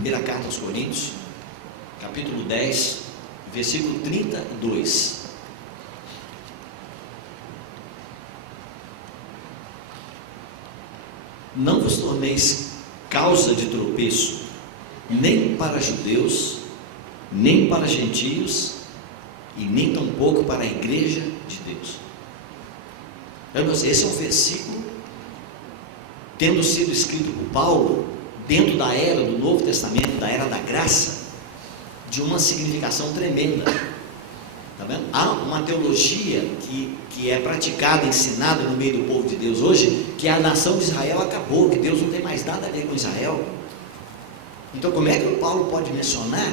Primeira carta aos Coríntios, capítulo 10, versículo 32. Não vos torneis causa de tropeço, nem para judeus, nem para gentios, e nem tampouco para a igreja de Deus. Esse é um versículo, tendo sido escrito por Paulo, dentro da era do Novo Testamento, da era da graça, de uma significação tremenda. Está vendo? Há uma teologia que é praticada, ensinada no meio do povo de Deus hoje, que a nação de Israel acabou, que Deus não tem mais nada a ver com Israel. Então, como é que o Paulo pode mencionar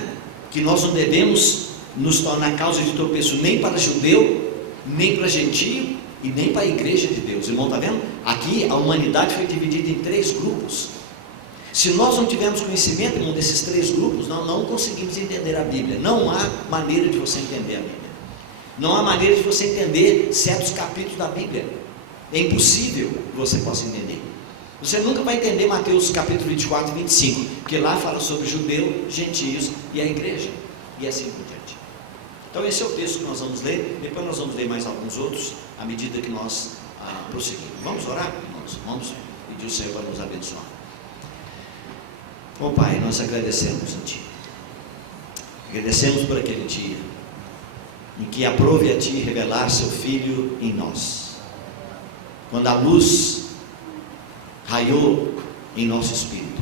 que nós não devemos nos tornar causa de tropeço nem para judeu, nem para gentio e nem para a igreja de Deus? Irmão, está vendo? Aqui a humanidade foi dividida em 3 grupos. Se nós não tivermos conhecimento em um desses 3 grupos, não conseguimos entender a Bíblia. Não há maneira de você entender a Bíblia. Não há maneira de você entender certos capítulos da Bíblia. É impossível que você possa entender. Você nunca vai entender Mateus capítulo 24 e 25, porque lá fala sobre judeu, gentios e a igreja, e assim por diante. Então esse é o texto que nós vamos ler. Depois nós vamos ler mais alguns outros, à medida que nós prosseguimos. Vamos orar, irmãos? Vamos pedir ao Senhor para nos abençoar. Ó Pai, nós agradecemos a Ti. Agradecemos por aquele dia em que aprove a Ti revelar Seu Filho em nós. Quando a luz raiou em nosso espírito,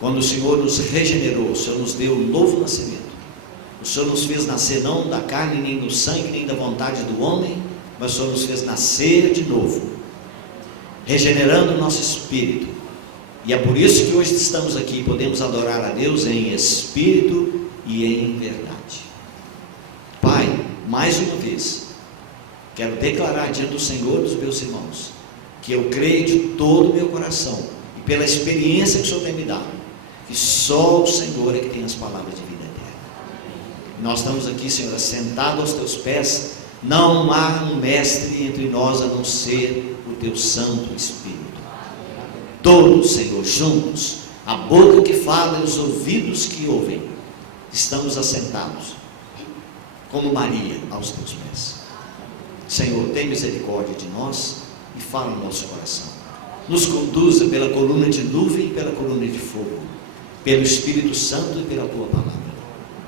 quando o Senhor nos regenerou, o Senhor nos deu um novo nascimento. O Senhor nos fez nascer não da carne, nem do sangue, nem da vontade do homem, mas o Senhor nos fez nascer de novo, regenerando o nosso espírito. E é por isso que hoje estamos aqui, podemos adorar a Deus em espírito e em verdade. Pai, mais uma vez, quero declarar diante do Senhor dos meus irmãos, que eu creio de todo o meu coração, e pela experiência que o Senhor tem me dado, que só o Senhor é que tem as palavras de vida eterna. Nós estamos aqui, Senhor, sentados aos Teus pés. Não há um mestre entre nós a não ser o Teu Santo Espírito. Todos, Senhor, juntos, a boca que fala e os ouvidos que ouvem, estamos assentados, como Maria, aos Teus pés. Senhor, tem misericórdia de nós e fala no nosso coração. Nos conduza pela coluna de nuvem e pela coluna de fogo, pelo Espírito Santo e pela Tua palavra.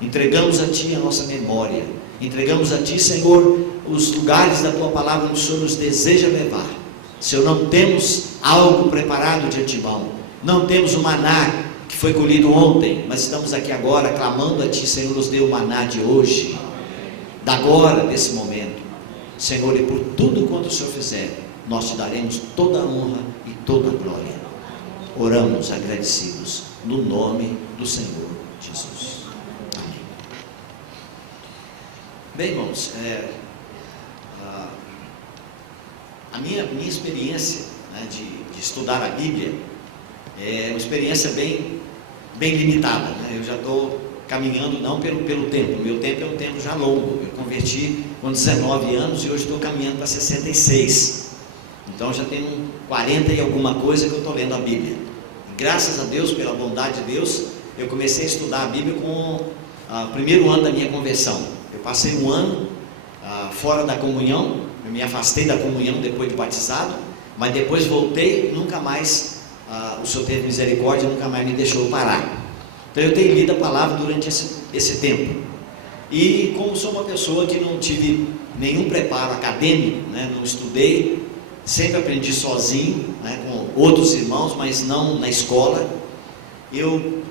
Entregamos a Ti a nossa memória, entregamos a Ti, Senhor, os lugares da Tua palavra onde o Senhor nos deseja levar. Senhor, não temos algo preparado de antemão, não temos o maná que foi colhido ontem, mas estamos aqui agora clamando a Ti, Senhor, nos dê o maná de hoje, da agora, desse momento. Senhor, e por tudo quanto o Senhor fizer, nós Te daremos toda a honra e toda a glória. Oramos agradecidos no nome do Senhor Jesus. Amém. Bem, irmãos, a minha experiência, né, de estudar a Bíblia é uma experiência bem limitada, né? Eu já estou caminhando não pelo tempo, meu tempo é um tempo já longo. Eu converti com 19 anos e hoje estou caminhando para 66. Então já tenho 40 e alguma coisa que eu estou lendo a Bíblia. E graças a Deus, pela bondade de Deus, eu comecei a estudar a Bíblia com o primeiro ano da minha conversão. Eu passei um ano fora da comunhão, eu me afastei da comunhão depois de batizado, mas depois voltei, nunca mais, o Senhor teve misericórdia, nunca mais me deixou parar. Então eu tenho lido a palavra durante esse tempo. E como sou uma pessoa que não tive nenhum preparo acadêmico, né, não estudei, sempre aprendi sozinho, né, com outros irmãos, mas não na escola, eu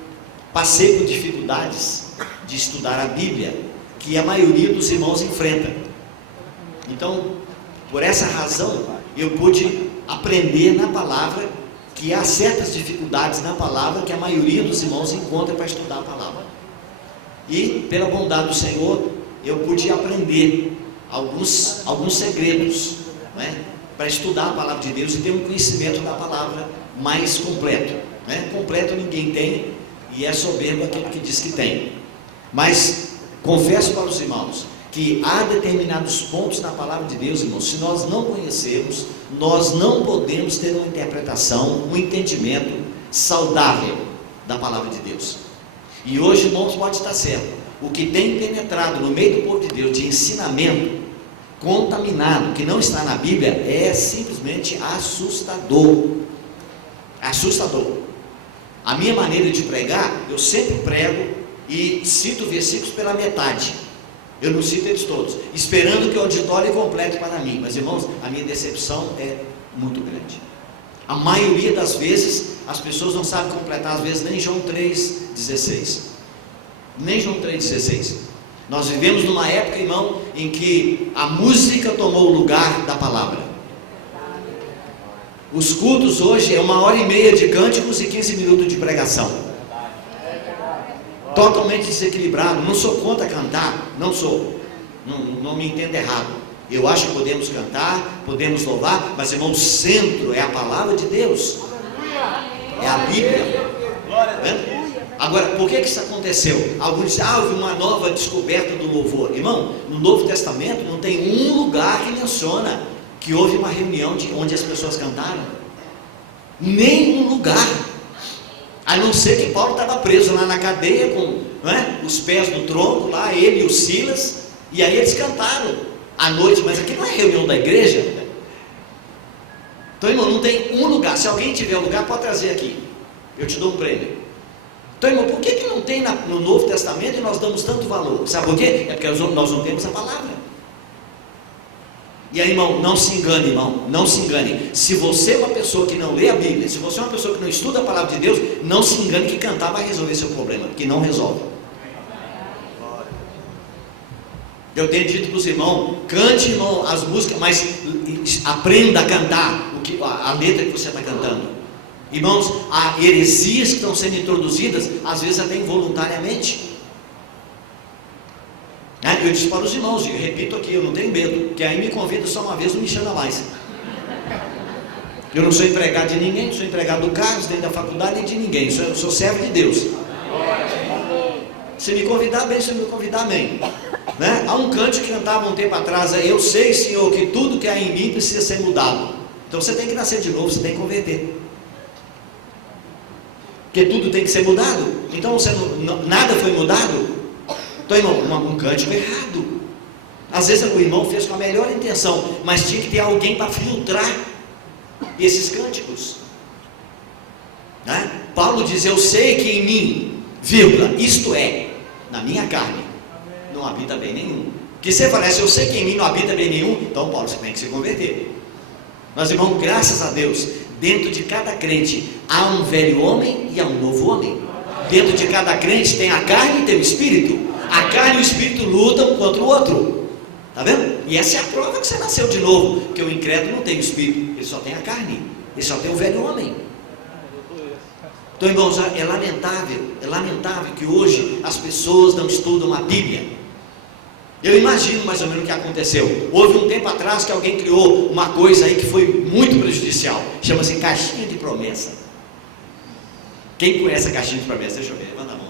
passei por dificuldades de estudar a Bíblia, que a maioria dos irmãos enfrenta. Então, por essa razão, eu pude aprender na palavra que há certas dificuldades na palavra que a maioria dos irmãos encontra para estudar a palavra. E, pela bondade do Senhor, eu pude aprender alguns segredos, né, para estudar a palavra de Deus e ter um conhecimento da palavra mais completo, né? Completo ninguém tem, e é soberbo aquele que diz que tem. Mas confesso para os irmãos que há determinados pontos na palavra de Deus, irmãos, se nós não conhecermos, nós não podemos ter uma interpretação, um entendimento saudável da palavra de Deus. E hoje, irmãos, pode estar certo, o que tem penetrado no meio do povo de Deus de ensinamento contaminado, que não está na Bíblia, é simplesmente assustador. Assustador. A minha maneira de pregar, eu sempre prego e cito versículos pela metade. Eu não cito eles todos, esperando que o auditório complete para mim. Mas, irmãos, a minha decepção é muito grande. A maioria das vezes, as pessoas não sabem completar, às vezes, nem João 3,16. Nem João 3,16. Nós vivemos numa época, irmão, em que a música tomou o lugar da palavra. Os cultos hoje é 1h30 de cânticos e 15 minutos de pregação. Totalmente desequilibrado. Não sou contra cantar, não sou. Não me entenda errado. Eu acho que podemos cantar, podemos louvar, mas, irmão, o centro é a palavra de Deus. É a Bíblia. Agora, por que isso aconteceu? Alguns dizem, houve uma nova descoberta do louvor. Irmão, no Novo Testamento não tem um lugar que menciona que houve uma reunião onde as pessoas cantaram. Nenhum lugar. A não ser que Paulo estava preso lá na cadeia com os pés no tronco, lá ele e o Silas, e aí eles cantaram à noite, mas aqui não é reunião da igreja. Então, irmão, não tem um lugar. Se alguém tiver um lugar, pode trazer aqui, eu te dou um prêmio. Então, irmão, por que não tem no Novo Testamento e nós damos tanto valor? Sabe por quê? É porque nós não temos a palavra. E aí, irmão, não se engane, irmão, não se engane. Se você é uma pessoa que não lê a Bíblia, se você é uma pessoa que não estuda a palavra de Deus, não se engane que cantar vai resolver seu problema, porque não resolve. Eu tenho dito para os irmãos, cante, irmão, as músicas, mas aprenda a cantar a letra que você está cantando. Irmãos, há heresias que estão sendo introduzidas, às vezes até involuntariamente. Eu disse para os irmãos, eu repito aqui, eu não tenho medo, que aí me convida só uma vez, não me chama mais. Eu não sou empregado de ninguém, não sou empregado do Carlos, nem da faculdade, nem de ninguém, eu sou servo de Deus. Se me convidar bem, se me convidar bem. Há um cântico que cantava um tempo atrás, eu sei, Senhor, que tudo que há em mim precisa ser mudado. Então você tem que nascer de novo, você tem que converter. Porque tudo tem que ser mudado. Então nada foi mudado. Então, irmão, um cântico errado. Às vezes o irmão fez com a melhor intenção, mas tinha que ter alguém para filtrar esses cânticos. Paulo diz, eu sei que em mim, vírgula, isto é, na minha carne, não habita bem nenhum. Porque você fala, se eu sei que em mim não habita bem nenhum, então, Paulo, você tem que se converter. Mas, irmão, graças a Deus, dentro de cada crente há um velho homem e há um novo homem. Dentro de cada crente tem a carne e tem o espírito. A carne e o espírito lutam um contra o outro. Está vendo? E essa é a prova que você nasceu de novo. Porque o incrédulo não tem o espírito, ele só tem a carne, ele só tem o velho homem. Então, irmãos, é lamentável que hoje as pessoas não estudam a Bíblia. Eu imagino mais ou menos o que aconteceu. Houve um tempo atrás que alguém criou uma coisa aí que foi muito prejudicial. Chama-se caixinha de promessa. Quem conhece a caixinha de promessa? Deixa eu ver, levanta a mão.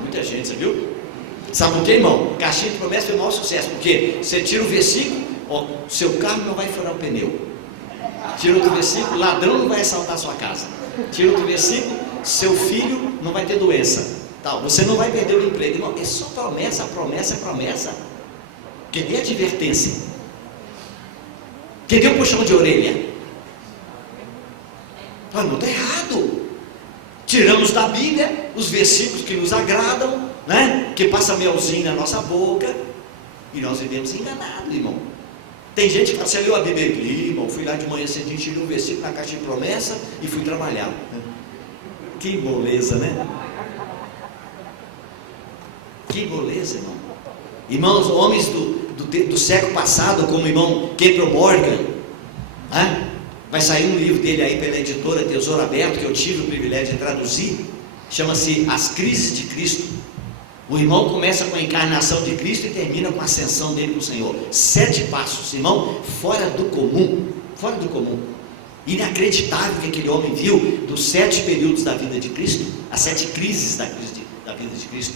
Muita gente, você viu? Sabe por quê, irmão? Caixinha de promessa foi o maior sucesso. Porque você tira o versículo, seu carro não vai furar o pneu. Tira outro versículo, ladrão não vai assaltar a sua casa. Tira outro versículo, seu filho não vai ter doença. Você não vai perder o emprego. Irmão, é só promessa, promessa, promessa. Cadê a advertência? Cadê o puxão de orelha? Não está errado. Tiramos da Bíblia os versículos que nos agradam, que passa melzinho na nossa boca, e nós vivemos enganados, irmão. Tem gente que fala, você leu a Bíblia? Irmão, fui lá de manhã cedinho, tirei um versículo na caixa de promessa e fui trabalhar. Que moleza, né? Que moleza, irmão. Irmãos, homens do século passado, como o irmão Campbell Morgan, vai sair um livro dele aí pela editora Tesouro Aberto, que eu tive o privilégio de traduzir, chama-se As Crises de Cristo. O irmão começa com a encarnação de Cristo e termina com a ascensão dele com o Senhor. 7 passos, irmão, fora do comum, fora do comum. Inacreditável que aquele homem viu dos 7 períodos da vida de Cristo, as 7 crises da vida de Cristo.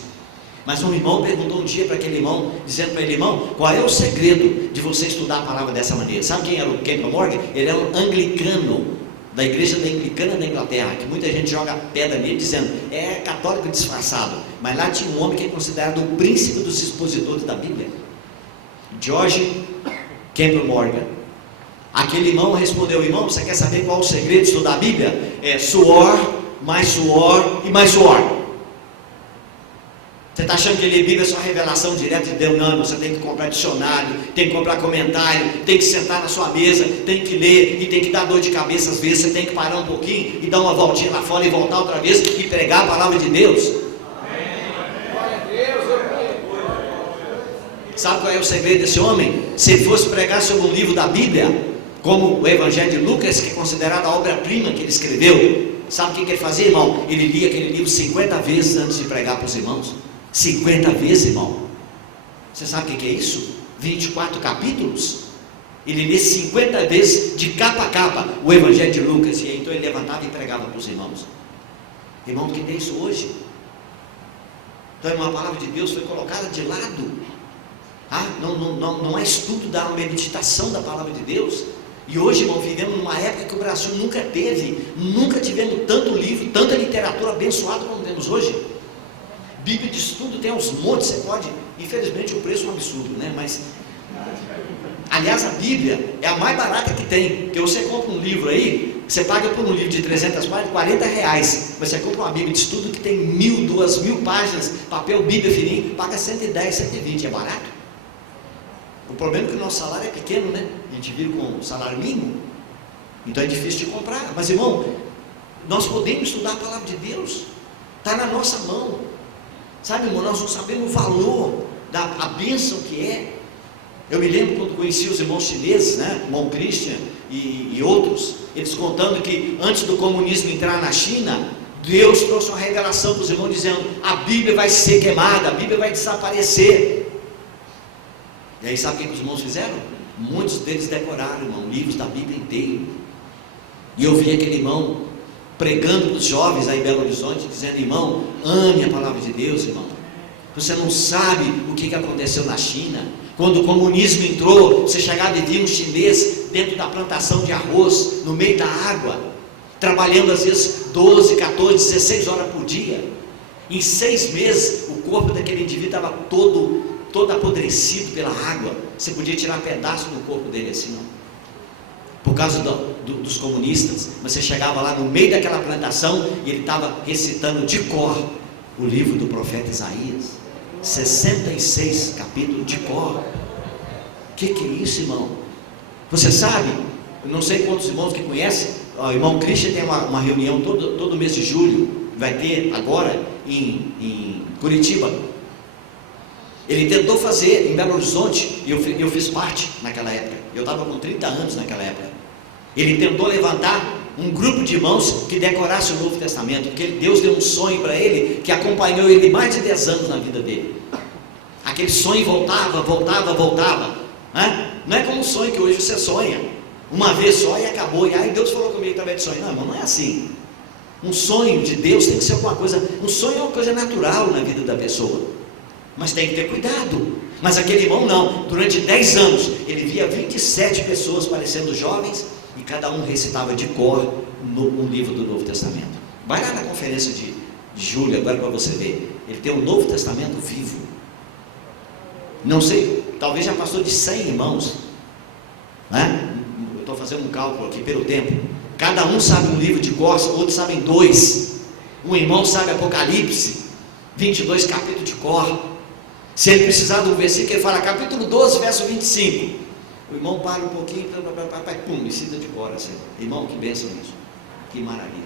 Mas um irmão perguntou um dia para aquele irmão, dizendo para ele, irmão, qual é o segredo de você estudar a palavra dessa maneira? Sabe quem era o Campbell Morgan? Ele era um anglicano da igreja da Anglicana da Inglaterra, que muita gente joga pedra nele dizendo, é católico disfarçado, mas lá tinha um homem que é considerado o príncipe dos expositores da Bíblia, George Campbell Morgan. Aquele irmão respondeu: irmão, você quer saber qual é o segredo de estudar a Bíblia? É suor, mais suor e mais suor. Você está achando que ler Bíblia é só revelação direta de Deus? Não, você tem que comprar dicionário, tem que comprar comentário, tem que sentar na sua mesa, tem que ler, e tem que dar dor de cabeça às vezes, você tem que parar um pouquinho e dar uma voltinha lá fora e voltar outra vez e pregar a palavra de Deus. Sabe qual é o segredo desse homem? Se ele fosse pregar sobre um livro da Bíblia, como o Evangelho de Lucas, que é considerado a obra-prima que ele escreveu, sabe o que ele fazia, irmão? Ele lia aquele livro 50 vezes antes de pregar para os irmãos. 50 vezes, irmão. Você sabe o que é isso? 24 capítulos. Ele lia 50 vezes de capa a capa o Evangelho de Lucas, e aí então ele levantava e pregava para os irmãos. Irmão, que tem isso hoje? Então uma palavra de Deus foi colocada de lado. Não há estudo da meditação da palavra de Deus. E hoje, irmão, vivemos numa época que o Brasil nunca teve, nunca tivemos tanto livro, tanta literatura abençoada como temos hoje. Bíblia de estudo tem aos montes, você pode, infelizmente o preço é um absurdo, né? Mas, aliás, a Bíblia é a mais barata que tem, porque você compra um livro aí, você paga por um livro de 300 páginas, R$40, mas você compra uma Bíblia de estudo que tem 1.000, 2.000 páginas, papel Bíblia fininho, paga 110, 120, é barato. O problema é que o nosso salário é pequeno, né? A gente vive com o salário mínimo, então é difícil de comprar. Mas, irmão, nós podemos estudar a palavra de Deus, está na nossa mão, sabe, irmão? Nós não sabemos o valor da bênção que é. Eu me lembro quando conheci os irmãos chineses, né? Irmão Christian e outros, eles contando que antes do comunismo entrar na China, Deus trouxe uma revelação para os irmãos dizendo: a Bíblia vai ser queimada, a Bíblia vai desaparecer. E aí sabe o que os irmãos fizeram? Muitos deles decoraram, irmão, livros da Bíblia inteiro. E eu vi aquele irmão pregando para os jovens aí em Belo Horizonte, dizendo: irmão, ame a palavra de Deus, irmão. Você não sabe o que aconteceu na China. Quando o comunismo entrou, você chegava e via um chinês dentro da plantação de arroz, no meio da água, trabalhando às vezes 12, 14, 16 horas por dia. Em 6 meses, o corpo daquele indivíduo estava todo apodrecido pela água. Você podia tirar pedaço do corpo dele assim, não? Por causa dos comunistas. Você chegava lá no meio daquela plantação e ele estava recitando de cor o livro do profeta Isaías, 66 capítulos de cor. O que é isso, irmão? Você sabe, eu não sei quantos irmãos que conhecem, o irmão Christian tem uma reunião todo mês de julho, vai ter agora em Curitiba. Ele tentou fazer em Belo Horizonte, e eu fiz parte naquela época, eu estava com 30 anos naquela época. Ele tentou levantar um grupo de irmãos que decorasse o Novo Testamento, porque Deus deu um sonho para ele, que acompanhou ele mais de 10 anos na vida dele. Aquele sonho voltava, né? Não é como um sonho que hoje você sonha, uma vez só e acabou, e aí Deus falou comigo através de sonho. Não, irmão, não é assim. Um sonho de Deus tem que ser alguma coisa, um sonho é uma coisa natural na vida da pessoa, mas tem que ter cuidado. Mas aquele irmão não, durante 10 anos, ele via 27 pessoas parecendo jovens, e cada um recitava de cor um livro do Novo Testamento. Vai lá na conferência de julho agora para você ver, ele tem o Novo Testamento vivo. Não sei, talvez já passou de 100 irmãos, né? Eu estou fazendo um cálculo aqui pelo tempo. Cada um sabe um livro de cor, outros sabem 2. Um irmão sabe Apocalipse, 22 capítulos de cor. Se ele precisar de um versículo, ele fala capítulo 12, verso 25. O irmão para um pouquinho, pum, e cita de cor assim. Irmão, que bênção isso, que maravilha.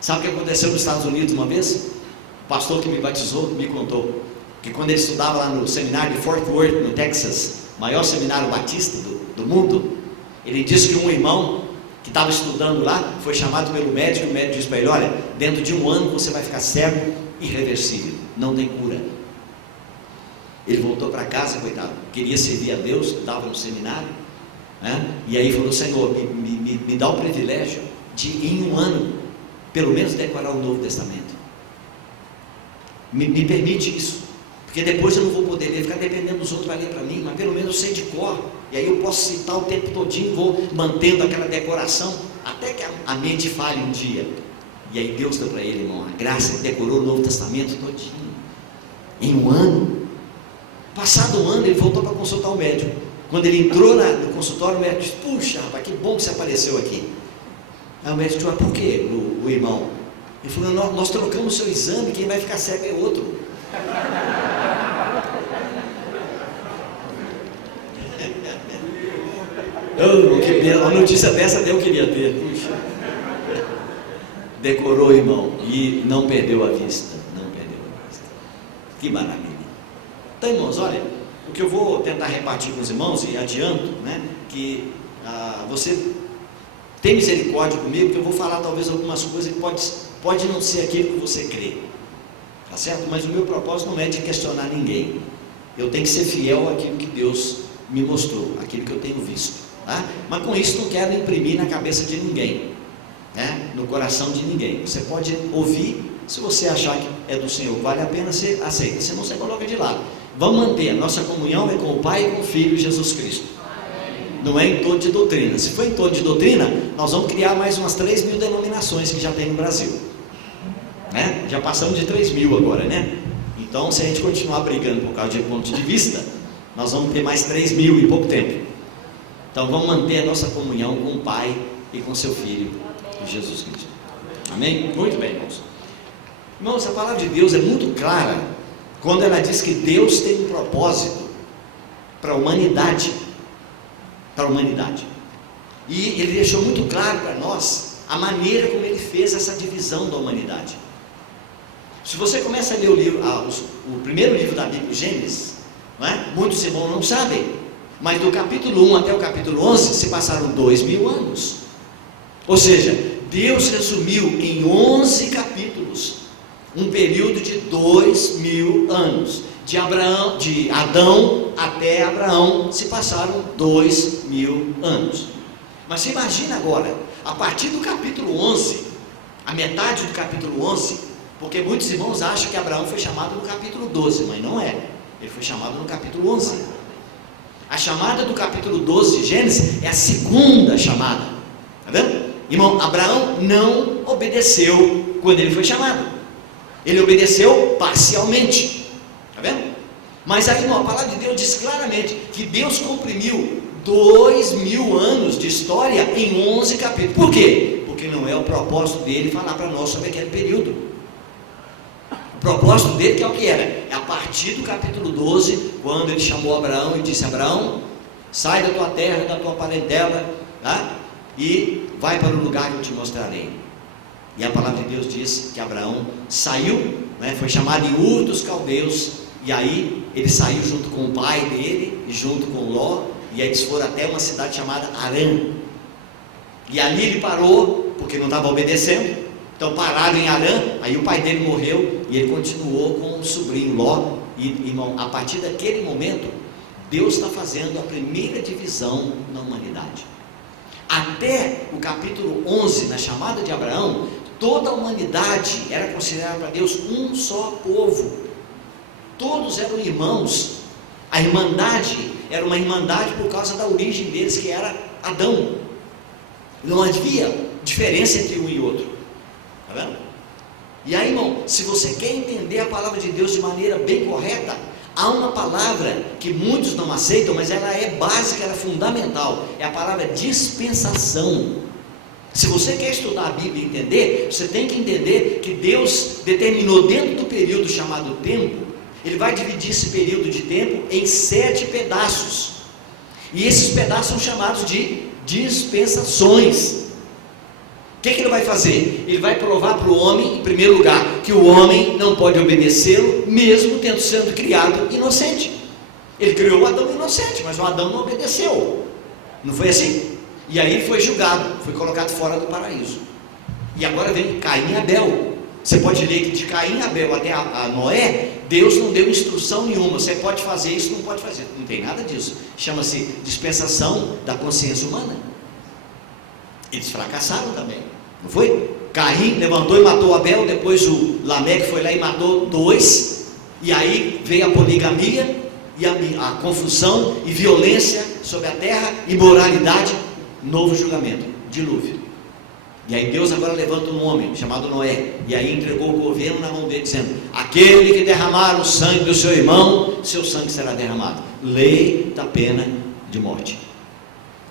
Sabe o que aconteceu nos Estados Unidos uma vez? O pastor que me batizou me contou que quando ele estudava lá no seminário de Fort Worth, no Texas, maior seminário batista do mundo, ele disse que um irmão que estava estudando lá foi chamado pelo médico, e o médico disse para ele: olha, dentro de 1 ano você vai ficar cego, irreversível, não tem cura. Ele voltou para casa, coitado, queria servir a Deus, estava no seminário, né? E aí falou: Senhor, me dá o privilégio de em 1 ano, pelo menos decorar o Novo Testamento, me permite isso, porque depois eu não vou poder ler, ficar dependendo dos outros vai ler para mim, mas pelo menos eu sei de cor, e aí eu posso citar o tempo todinho, vou mantendo aquela decoração. até que a mente falhe um dia. E aí Deus deu para ele, irmão, a graça, ele decorou o Novo Testamento todinho, em um ano. Passado um ano, ele voltou para consultar o médico. Quando ele entrou no consultório, o médico disse: puxa, rapaz, que bom que você apareceu aqui. Aí o médico disse: mas por quê, o irmão? Ele falou: nós trocamos o seu exame, quem vai ficar cego é outro. A notícia dessa eu queria ter. Puxa. Decorou, irmão, e não perdeu a vista. Não perdeu a vista. Que maravilha. Então, irmãos, olha, o que eu vou tentar repartir com os irmãos, e adianto, né, que você tem misericórdia comigo, porque eu vou falar talvez algumas coisas que pode não ser aquilo que você crê, tá certo? Mas o meu propósito não é de questionar ninguém. Eu tenho que ser fiel àquilo que Deus me mostrou, aquilo que eu tenho visto, tá? Mas com isso não quero imprimir na cabeça de ninguém, né, no coração de ninguém. Você pode ouvir, se você achar que é do Senhor, vale a pena, você aceita, senão você coloca de lado. Vamos manter, a nossa comunhão é com o Pai e com o Filho Jesus Cristo. Não é em torno de doutrina. Se for em torno de doutrina, nós vamos criar mais umas 3.000 denominações que já tem no Brasil, né? Já passamos de 3.000 agora, né? Então, se a gente continuar brigando por causa de ponto de vista, nós vamos ter mais 3.000 em pouco tempo. Então, vamos manter a nossa comunhão com o Pai e com seu Filho, Jesus Cristo. Amém? Muito bem, irmãos. Irmãos, a palavra de Deus é muito clara quando ela diz que Deus tem um propósito para a humanidade. Para a humanidade. E ele deixou muito claro para nós a maneira como ele fez essa divisão da humanidade. Se você começa a ler o primeiro livro da Bíblia, Gênesis, não é? Muitos irmãos não sabem, mas do capítulo 1 até o capítulo 11 se passaram 2.000 anos. Ou seja, Deus resumiu em 11 capítulos um período de 2.000 anos. De Adão até Abraão se passaram 2.000 anos. Mas você imagina agora, a partir do capítulo 11, a metade do capítulo 11, porque muitos irmãos acham que Abraão foi chamado no capítulo 12, mas não é. Ele foi chamado no capítulo 11. A chamada do capítulo 12 de Gênesis é a segunda chamada. Está vendo? Irmão, Abraão não obedeceu quando ele foi chamado. Ele obedeceu parcialmente. Está vendo? Mas aí, irmão, a palavra de Deus diz claramente que Deus comprimiu 2.000 anos de história em 11 capítulos. Por quê? Porque não é o propósito dele falar para nós sobre aquele período. O propósito dele, que é o que era? É a partir do capítulo 12, quando ele chamou Abraão e disse: Abraão, sai da tua terra, da tua parentela, tá? E vai para o lugar que eu te mostrarei. E a palavra de Deus diz que Abraão saiu, né, foi chamado em Ur dos Caldeus, e aí ele saiu junto com o pai dele, e junto com Ló, e aí eles foram até uma cidade chamada Harã, e ali ele parou, porque não estava obedecendo, então pararam em Harã, aí o pai dele morreu, e ele continuou com o sobrinho Ló, e irmão, a partir daquele momento, Deus está fazendo a primeira divisão na humanidade. Até o capítulo 11, na chamada de Abraão, toda a humanidade era considerada para Deus um só povo. Todos eram irmãos. A irmandade era uma irmandade por causa da origem deles, que era Adão. Não havia diferença entre um e outro. Está vendo? E aí, irmão, se você quer entender a palavra de Deus de maneira bem correta, há uma palavra que muitos não aceitam, mas ela é básica, ela é fundamental. É a palavra dispensação. Se você quer estudar a Bíblia e entender, você tem que entender que Deus determinou dentro do período chamado tempo. Ele vai dividir esse período de tempo em 7 pedaços. E esses pedaços são chamados de dispensações. O que ele vai fazer? Ele vai provar para o homem, em primeiro lugar, que o homem não pode obedecê-lo, mesmo tendo sido criado inocente. Ele criou o Adão inocente, mas o Adão não obedeceu. Não foi assim? E aí ele foi julgado, foi colocado fora do paraíso. E agora vem Caim e Abel. Você pode ler que de Caim e Abel até a Noé, Deus não deu instrução nenhuma. Você pode fazer isso, não pode fazer. Não tem nada disso. Chama-se dispensação da consciência humana. Eles fracassaram também, não foi? Caim levantou e matou Abel, depois o Lameque foi lá e matou 2, e aí veio a poligamia, e a confusão e violência sobre a terra, imoralidade, novo julgamento, dilúvio. E aí Deus agora levanta um homem chamado Noé, e aí entregou o governo na mão dele, dizendo: aquele que derramar o sangue do seu irmão, seu sangue será derramado. Lei da pena de morte.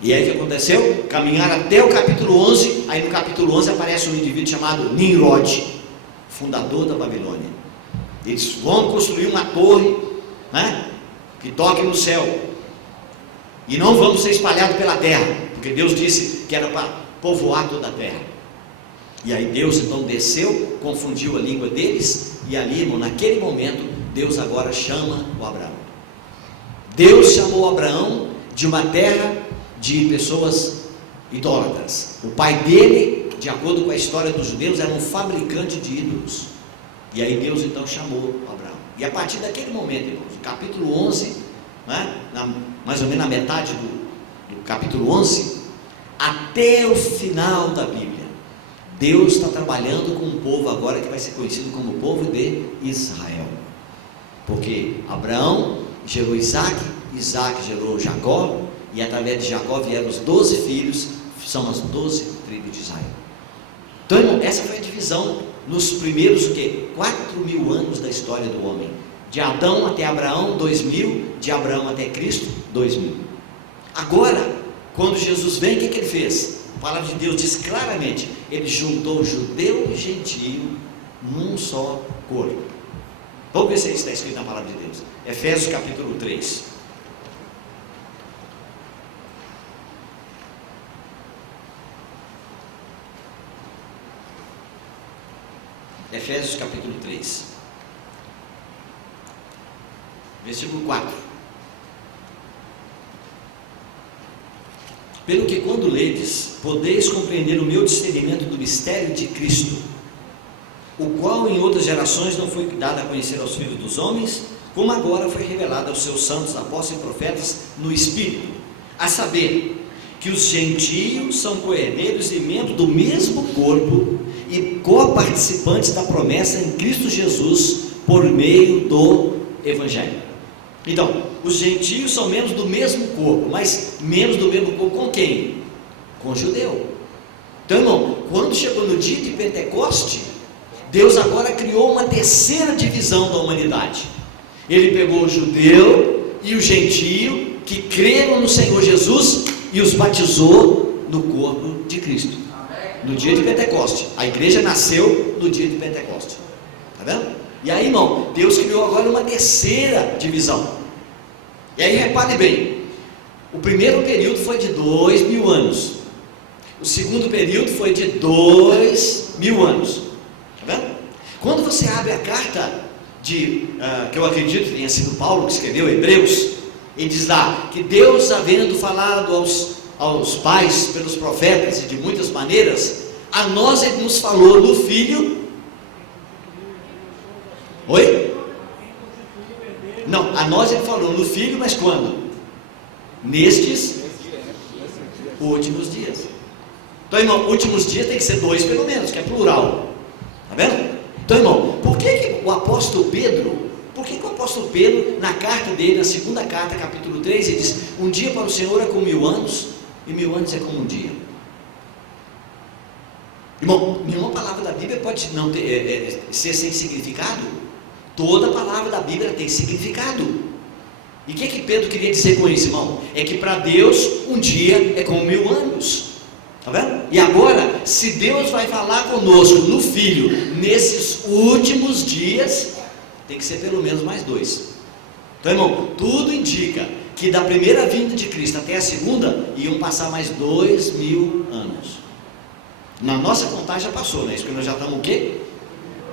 E aí o que aconteceu? Caminharam até o capítulo 11. Aí no capítulo 11 aparece um indivíduo chamado Nimrod, fundador da Babilônia. Eles vão construir uma torre, né, que toque no céu, e não vamos ser espalhados pela terra, porque Deus disse que era para povoar toda a terra. E aí Deus então desceu, confundiu a língua deles, e ali, irmão, naquele momento, Deus agora chama o Abraão. Deus chamou Abraão de uma terra de pessoas idólatras. O pai dele, de acordo com a história dos judeus, era um fabricante de ídolos. E aí Deus então chamou Abraão. E a partir daquele momento, irmãos, capítulo 11, né, mais ou menos na metade do capítulo 11, até o final da Bíblia, Deus está trabalhando com um povo agora que vai ser conhecido como o povo de Israel. Porque Abraão gerou Isaac, Isaac gerou Jacó, e através de Jacó vieram os 12 filhos, são as 12 tribos de Israel. Então, irmão, essa foi a divisão nos primeiros 4.000 anos da história do homem. De Adão até Abraão, 2.000, de Abraão até Cristo, 2.000. Agora, quando Jesus vem, o que ele fez? A palavra de Deus diz claramente: ele juntou judeu e gentio num só corpo. Vamos ver se isso está escrito na palavra de Deus. Efésios capítulo 3. Efésios capítulo 3, versículo 4. Pelo que quando ledes, podeis compreender o meu discernimento do mistério de Cristo, o qual em outras gerações não foi dado a conhecer aos filhos dos homens, como agora foi revelado aos seus santos apóstolos e profetas no Espírito, a saber, que os gentios são coerdeiros e membros do mesmo corpo e coparticipantes da promessa em Cristo Jesus por meio do Evangelho. Então, os gentios são membros do mesmo corpo, mas membros do mesmo corpo com quem? Com o judeu. Então, irmão, quando chegou no dia de Pentecoste, Deus agora criou uma terceira divisão da humanidade. Ele pegou o judeu e o gentio que creram no Senhor Jesus e os batizou no corpo de Cristo. No dia de Pentecoste. A igreja nasceu no dia de Pentecoste. Está vendo? E aí, irmão, Deus criou agora uma terceira divisão. E aí, repare bem, o primeiro período foi de 2.000 anos. O segundo período foi de 2.000 anos. Está vendo? Quando você abre a carta que eu acredito que tenha sido Paulo que escreveu, Hebreus, ele diz lá que Deus, havendo falado aos pais pelos profetas e de muitas maneiras, a nós ele nos falou no Filho. Oi? Não, a nós ele falou no Filho, mas quando? Nestes últimos dias. Então, irmão, últimos dias tem que ser 2 pelo menos, que é plural. Está vendo? Então, irmão, por que o apóstolo Pedro, na carta dele, na segunda carta, capítulo 3, ele diz: um dia para o Senhor é como 1.000 anos, e 1.000 anos é como um dia. Irmão, nenhuma palavra da Bíblia pode não ser sem significado. Toda palavra da Bíblia tem significado. E o que Pedro queria dizer com isso, irmão? É que para Deus um dia é como 1.000 anos. Está vendo? E agora, se Deus vai falar conosco no Filho nesses últimos dias, tem que ser pelo menos mais 2. Então, irmão, tudo indica que da primeira vinda de Cristo até a segunda iam passar mais 2.000 anos. Na nossa contagem já passou, né? Isso que nós já estamos o quê?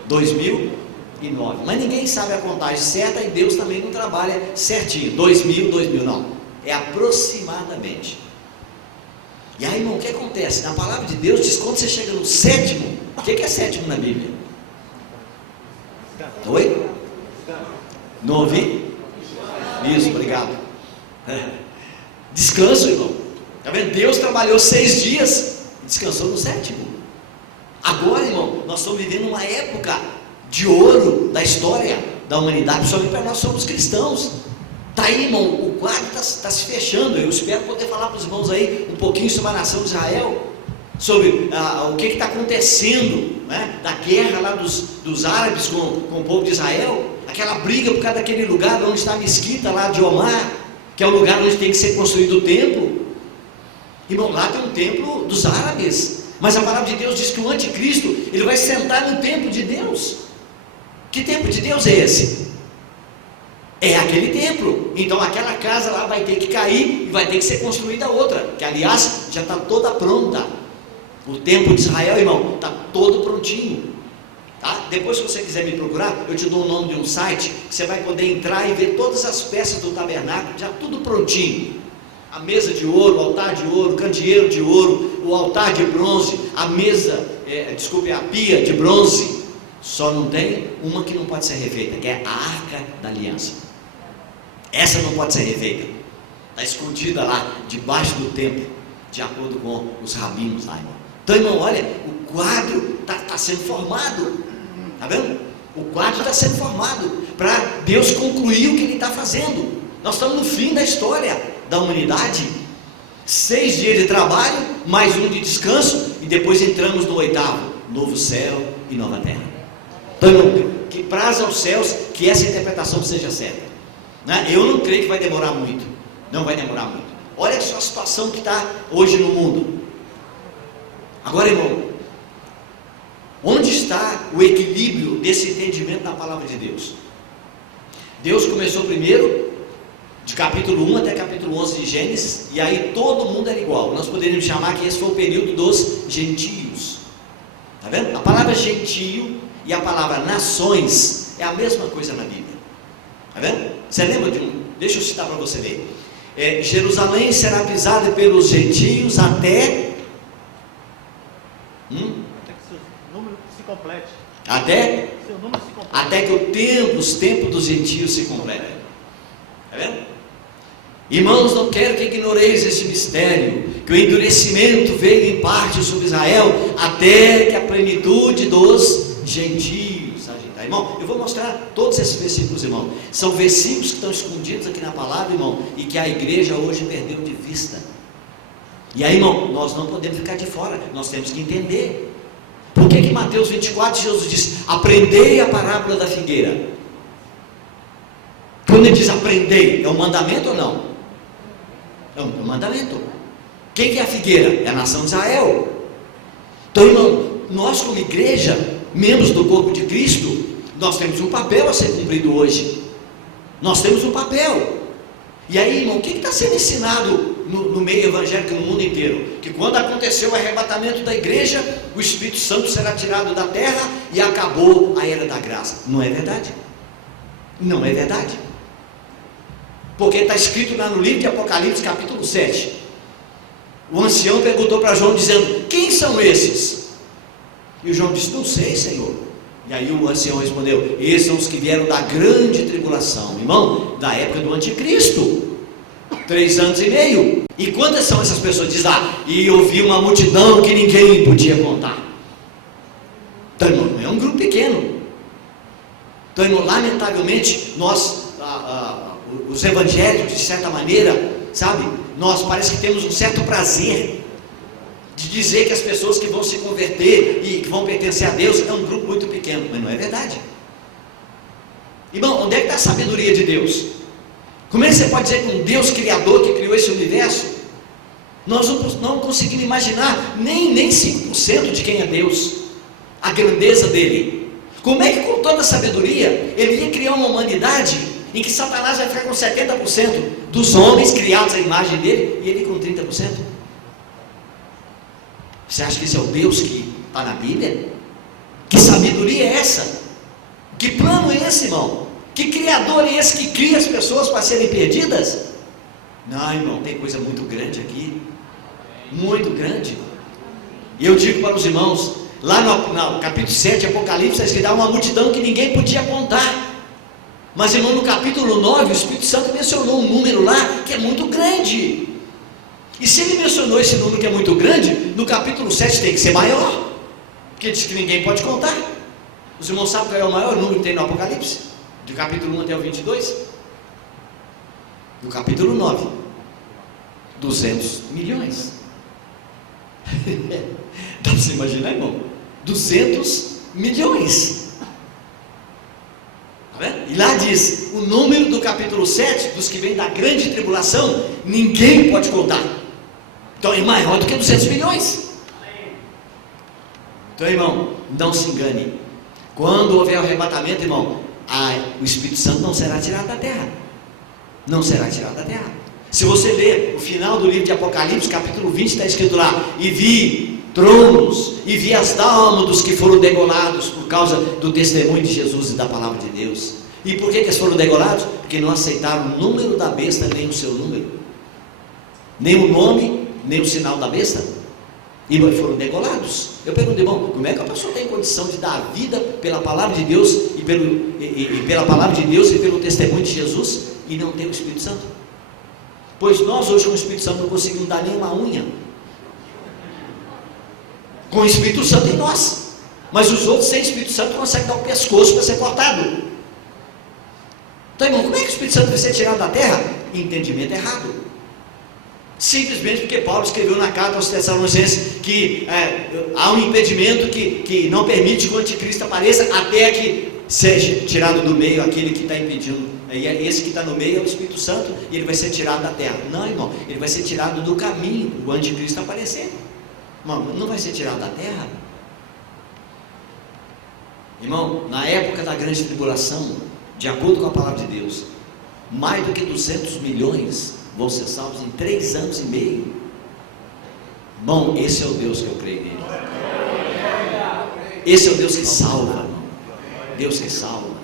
2009. Mas ninguém sabe a contagem certa e Deus também não trabalha certinho. 2.000, não. É aproximadamente. E aí, irmão, o que acontece? Na palavra de Deus diz, quando você chega no sétimo, o que é sétimo na Bíblia? Oi? Não ouvi? Isso, obrigado. Descanso, irmão. Está vendo? Deus trabalhou 6 dias e descansou no sétimo. Agora, irmão, nós estamos vivendo uma época de ouro da história da humanidade, principalmente para nós somos cristãos. Está aí, irmão, o quadro está se fechando. Eu espero poder falar para os irmãos aí um pouquinho sobre a nação de Israel. sobre o que está acontecendo, né? Da guerra lá dos árabes com o povo de Israel, aquela briga por causa daquele lugar onde está a mesquita lá de Omar, que é o lugar onde tem que ser construído o templo. Irmão, lá tem um templo dos árabes, mas a palavra de Deus diz que o anticristo, ele vai sentar no templo de Deus. Que templo de Deus é esse? É aquele templo. Então aquela casa lá vai ter que cair e vai ter que ser construída outra, que aliás já está toda pronta. O templo de Israel, irmão, está todo prontinho, tá? Depois, se você quiser me procurar, eu te dou o nome de um site que você vai poder entrar e ver todas as peças do tabernáculo, já tudo prontinho. A mesa de ouro, o altar de ouro, o candeeiro de ouro, o altar de bronze, a mesa, a pia de bronze. Só não tem uma que não pode ser refeita, que é a Arca da Aliança. Essa não pode ser refeita, está escondida lá debaixo do templo, de acordo com os rabinos lá, irmão. Então, irmão, olha, o quadro está sendo formado, está vendo? O quadro está sendo formado para Deus concluir o que Ele está fazendo. Nós estamos no fim da história da humanidade. 6 dias de trabalho, mais um de descanso, e depois entramos no 8º, novo céu e nova terra. Então, irmão, que praza aos céus que essa interpretação seja certa, né? Eu não creio que vai demorar muito, não vai demorar muito. Olha só a situação que está hoje no mundo. Agora, irmão, onde está o equilíbrio desse entendimento da palavra de Deus? Deus começou primeiro, de capítulo 1 até capítulo 11 de Gênesis, e aí todo mundo era igual. Nós poderíamos chamar que esse foi o período dos gentios. Está vendo? A palavra gentio e a palavra nações é a mesma coisa na Bíblia. Está vendo? Você lembra de um? Deixa eu citar para você ver. Jerusalém será pisada pelos gentios até que seu número se complete. Até que os tempos dos gentios se completem. Está vendo? Irmãos, não quero que ignoreis esse mistério, que o endurecimento veio em parte sobre Israel, até que a plenitude dos gentios. Tá, irmão, eu vou mostrar todos esses versículos, irmão. São versículos que estão escondidos aqui na palavra, irmão, e que a igreja hoje perdeu de vista. E aí, irmão, nós não podemos ficar de fora, nós temos que entender. Por que que Mateus 24, Jesus diz, aprendei a parábola da figueira? Quando ele diz aprendei, é um mandamento ou não? É um mandamento. Quem que é a figueira? É a nação de Israel. Então, irmão, nós como igreja, membros do corpo de Cristo, nós temos um papel a ser cumprido hoje. Nós temos um papel. E aí, irmão, o que está sendo ensinado no meio evangélico no mundo inteiro? Que quando aconteceu o arrebatamento da igreja, o Espírito Santo será tirado da terra e acabou a era da graça. Não é verdade? Não é verdade. Porque está escrito lá no livro de Apocalipse, capítulo 7. O ancião perguntou para João, dizendo, quem são esses? E o João disse, não sei, Senhor. E aí o ancião respondeu, esses são os que vieram da grande tribulação, irmão, da época do anticristo, 3 anos e meio. E quantas são essas pessoas? Diz lá, e eu vi uma multidão que ninguém podia contar. Então, irmão, não é um grupo pequeno. Então, irmão, lamentavelmente, nós, os evangélicos, de certa maneira, sabe, nós parece que temos um certo prazer de dizer que as pessoas que vão se converter e que vão pertencer a Deus é um grupo muito pequeno, mas não é verdade. Irmão, onde é que está a sabedoria de Deus? Como é que você pode dizer que um Deus criador que criou esse universo, nós não conseguimos imaginar nem 5% de quem é Deus, a grandeza dele? Como é que com toda a sabedoria ele ia criar uma humanidade em que Satanás vai ficar com 70% dos homens criados à imagem dele e ele com 30%? Você acha que esse é o Deus que está na Bíblia? Que sabedoria é essa? Que plano é esse, irmão? Que criador é esse que cria as pessoas para serem perdidas? Não, irmão, tem coisa muito grande aqui, muito grande. E eu digo para os irmãos, lá no capítulo 7 de Apocalipse, diz que dá uma multidão que ninguém podia contar. Mas, irmão, no capítulo 9, o Espírito Santo mencionou um número lá que é muito grande. E se ele mencionou esse número que é muito grande, no capítulo 7 tem que ser maior, porque diz que ninguém pode contar. Os irmãos sabem qual é o maior número que tem no Apocalipse? Do capítulo 1 até o 22? No capítulo 9, 200 milhões. Dá para você imaginar, irmão? 200 milhões. Tá vendo? E lá diz, o número do capítulo 7, dos que vêm da grande tribulação, ninguém pode contar. Então é maior do que 200 milhões. Então, irmão, não se engane. Quando houver o arrebatamento, irmão, o Espírito Santo não será tirado da terra. Não será tirado da terra. Se você ler o final do livro de Apocalipse, capítulo 20, está escrito lá: e vi tronos, e vi as almas dos que foram degolados por causa do testemunho de Jesus e da palavra de Deus. E por que eles foram degolados? Porque não aceitaram o número da besta, nem o seu número, nem o nome, nem o sinal da besta, e foram degolados. Eu pergunto, irmão, como é que a pessoa tem condição de dar a vida pela palavra de Deus e pela palavra de Deus e pelo testemunho de Jesus e não ter o Espírito Santo? Pois nós hoje com o Espírito Santo não conseguimos dar nem uma unha com o Espírito Santo em nós, mas os outros sem Espírito Santo conseguem dar o pescoço para ser cortado. Então, irmão, como é que o Espírito Santo vai ser tirado da terra? Entendimento errado. Simplesmente porque Paulo escreveu na carta aos Tessalonicenses que há um impedimento que não permite que o anticristo apareça até que seja tirado do meio aquele que está impedindo. E esse que está no meio é o Espírito Santo, e ele vai ser tirado da terra. Não, irmão, ele vai ser tirado do caminho, o anticristo aparecer. Irmão, não vai ser tirado da terra. Irmão, na época da grande tribulação, de acordo com a palavra de Deus, mais do que 200 milhões vão ser salvos em 3 anos e meio. Bom, esse é o Deus que eu creio nele. Esse é o Deus que salva, irmão. Deus que salva.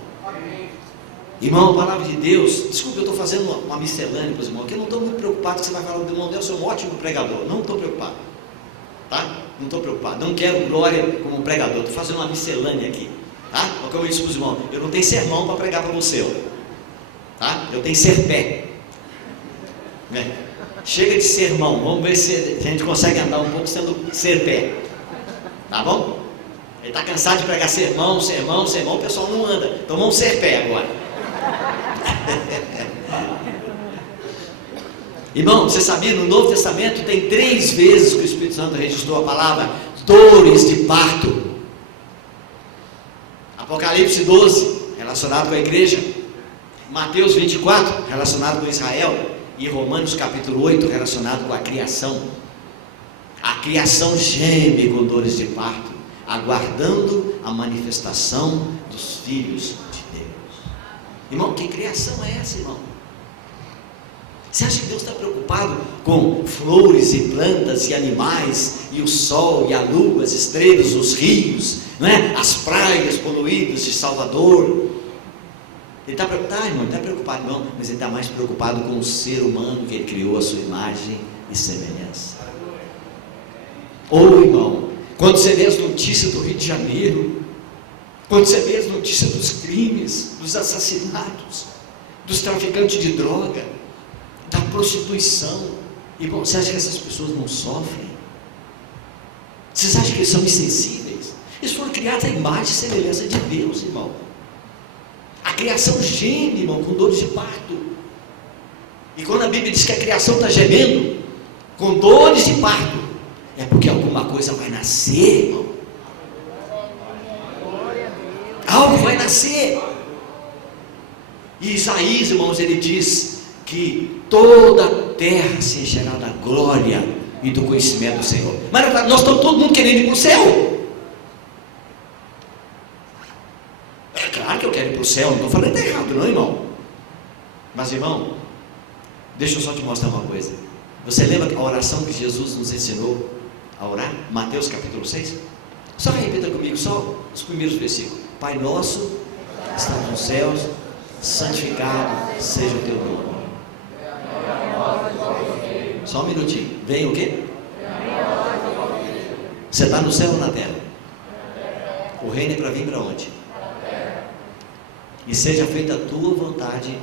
Irmão, a palavra de Deus, desculpa, eu estou fazendo uma miscelânea para os irmãos, porque eu não estou muito preocupado que você vai falar do irmão Deus, é um ótimo pregador. Não estou preocupado, tá? Não estou preocupado, não quero glória como pregador, estou fazendo uma miscelânea aqui, tá? Como eu disse para os irmãos, eu não tenho sermão para pregar para você, tá? Eu tenho serpé. Chega de sermão, vamos ver se a gente consegue andar um pouco sendo serpé, tá bom? Ele está cansado de pregar sermão, o pessoal não anda, então vamos ser pé agora. Irmão, você sabia, no Novo Testamento tem 3 vezes que o Espírito Santo registrou a palavra dores de parto. Apocalipse 12, relacionado com a igreja. Mateus 24, relacionado com Israel. E Romanos capítulo 8, relacionado com a criação. A criação geme com dores de parto, aguardando a manifestação dos filhos de Deus. Irmão, que criação é essa, irmão? Você acha que Deus está preocupado com flores e plantas e animais, e o sol e a lua, as estrelas, os rios, não é? As praias poluídas de Salvador? Ele está preocupado, irmão? Ele está preocupado, não, mas ele está mais preocupado com o ser humano que ele criou a sua imagem e semelhança. Ou, irmão, quando você vê as notícias do Rio de Janeiro, quando você vê as notícias dos crimes, dos assassinatos, dos traficantes de droga, da prostituição, irmão, você acha que essas pessoas não sofrem? Vocês acham que eles são insensíveis? Eles foram criados à imagem e semelhança de Deus, irmão. A criação geme, irmão, com dores de parto. E quando a Bíblia diz que a criação está gemendo com dores de parto, é porque alguma coisa vai nascer, irmão. Algo vai nascer. E Isaías, irmãos, ele diz que toda a terra se encherá da glória e do conhecimento do Senhor. Mas nós estamos todo mundo querendo ir para o céu. É claro que eu quero ir para o céu, não estou falando errado não, irmão. Mas, irmão, deixa eu só te mostrar uma coisa. Você lembra a oração que Jesus nos ensinou a orar? Mateus capítulo 6. Só repita comigo, só os primeiros versículos. Pai nosso, que está nos céus, santificado seja o teu nome. Só um minutinho. Vem o quê? Você está no céu ou na terra? O reino é para vir para onde? E seja feita a tua vontade